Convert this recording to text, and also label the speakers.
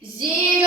Speaker 1: Зі